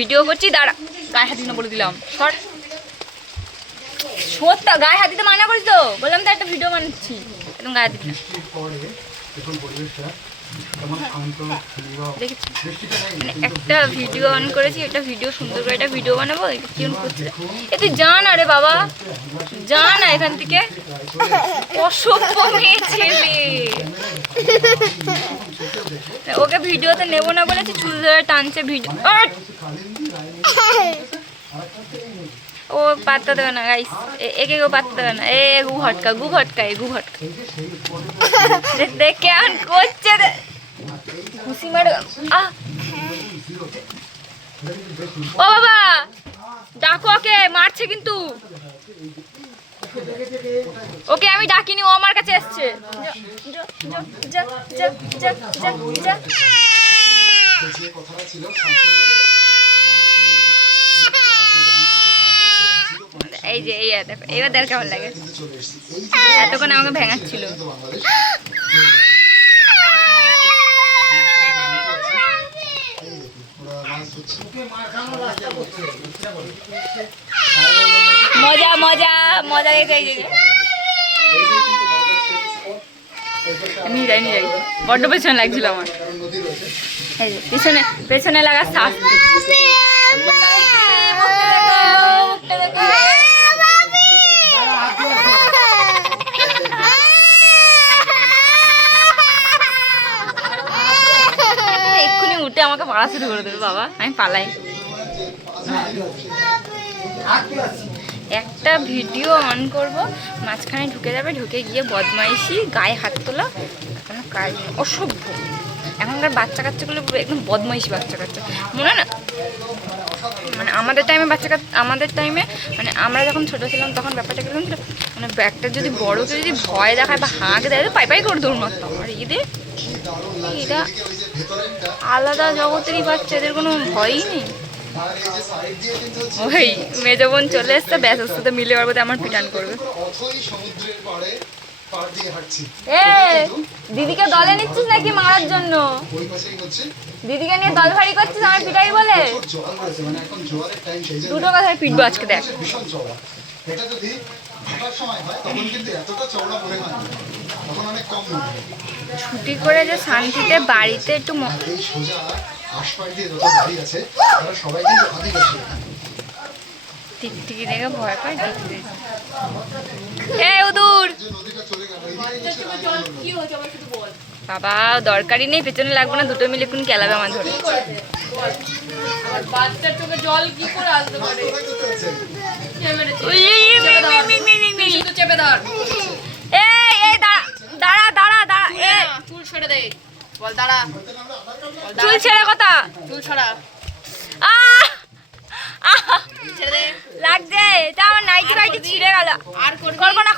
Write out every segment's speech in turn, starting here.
Video করছি, দাঁড়া। গায়ে হাত দিতে বলে দিলাম, সর। সত্যি গায়ে হাত দিতে মানা করিস তো, বললাম তো একটা ভিডিও বানাচ্ছি, একদম গায়ে হাত দিবি না। একটা ভিডিও অন করেছি, একটা ভিডিও সুন্দর করে একটা ভিডিও বানাবো, কি করছে? এ তুই যা না রে বাবা, যা না এখান থেকে, অসভ্য মেয়ে ছেলে। ওকে ভিডিওতে নেবো না বলেছি, চুল ধরে টানছে ভিডিও। ও পাত্তা দেবে না গাইস, একে কেউ পাত্তা দেবে না। এ গু ভটকা, গু ভটকা, গু ভটকা। দেখ কেমন করছে, ঘুষি মারে। ও বাবা, ডাকো ওকে, মারছে কিন্তু। ওকে আমি ডাকিনি, ও আমার কাছে এসছে। এই যে এই দেখো, এবার দেখ কেমন লাগে। এতক্ষণ আমাকে ভেঙাচ্ছিল। মজা মজা মজা রেখে নিয়ে যাই, নিয়ে যাই। বড্ড পেছনে লাগছিল আমার, পেছনে পেছনে লাগা শাস্তি। এক্ষুনি উঠে আমাকে মারা শুরু করে দেবে বাবা, আমি পালাই। একটা ভিডিও অন করব, মাঝখানে ঢুকে যাবে, ঢুকে গিয়ে বদমাইশি, গায়ে হাত তোলা, কোনো কাজ নেই, অসভ্য। এখনকার বাচ্চা কাচ্চাগুলো একদম বদমাইশি বাচ্চা কাচ্চা, মনে না? মানে আমাদের টাইমে আমাদের টাইমে মানে আমরা যখন ছোটো ছিলাম তখন ব্যাপারটা কিরকম ছিল, মানে একটা যদি বড়োকে যদি ভয় দেখায় বা হাঁক দেয়, পাই পাই করে দৌড় মারতাম। আর এরা আলাদা জগতেরই বাচ্চা, এদের কোনো ভয়ই নেই। ওই মেজো বোন চলে এসছে, ব্যাস ওর সাথে মিলে পারবো, আমার পিটান করবে। দিদিকে দলে নিচ্ছিস নাকি মারার জন্য? দিদিকে নিয়ে দল ভারী করছিস আমার পিটাই বলে? দুটো কথায় পিটবো আজকে, দেখ। ছুটি করে যে শান্তিতে বাড়িতে একটু টিকটিকি দেখে ভয় পায়। বাবা দরকারই নেই, পেছনে লাগবো না, দুটো মিলে কোন কেলাবে আমার ধরে। দাঁড়া দাঁড়া দাঁড়া, চুল ছেড়ে দে, বল দাঁড়া, চুল ছেড়ে কথা, চুল ছড়া। লাগছে, এটা আমার নাইটি ফাইটি ছিঁড়ে গেল। আর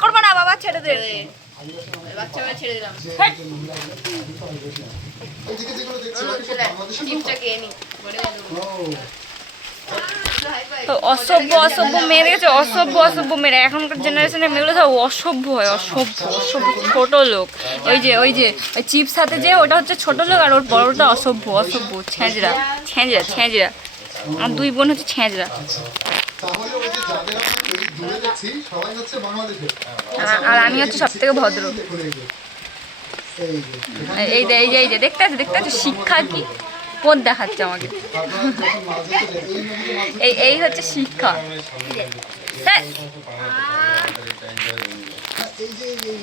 করবো না বাবা, ছেড়ে দে। বাচ্চা ছেড়ে দিলাম। অসভ্য অসভ্য মেয়ে দেখেছে, অসভ্য অসভ্য মেয়েরা। এখনকার জেনারেশনের মেয়েগুলো সব অসভ্য হয়, অসভ্য অসভ্য ছোট লোক। ওই যে ওই চিপস হাতে যে ওটা হচ্ছে ছোট লোক, আর ওর বড়টা অসভ্য অসভ্য ছেঁচড়া ছেঁচড়া ছেঁচড়া। আমার দুই বোন হচ্ছে ছেঁচড়া। আর আমি হচ্ছে সব থেকে ভদ্র। এই যে দেখতে আছে শিক্ষা কি পথ দেখাচ্ছে আমাকে। এই হচ্ছে শিক্ষা।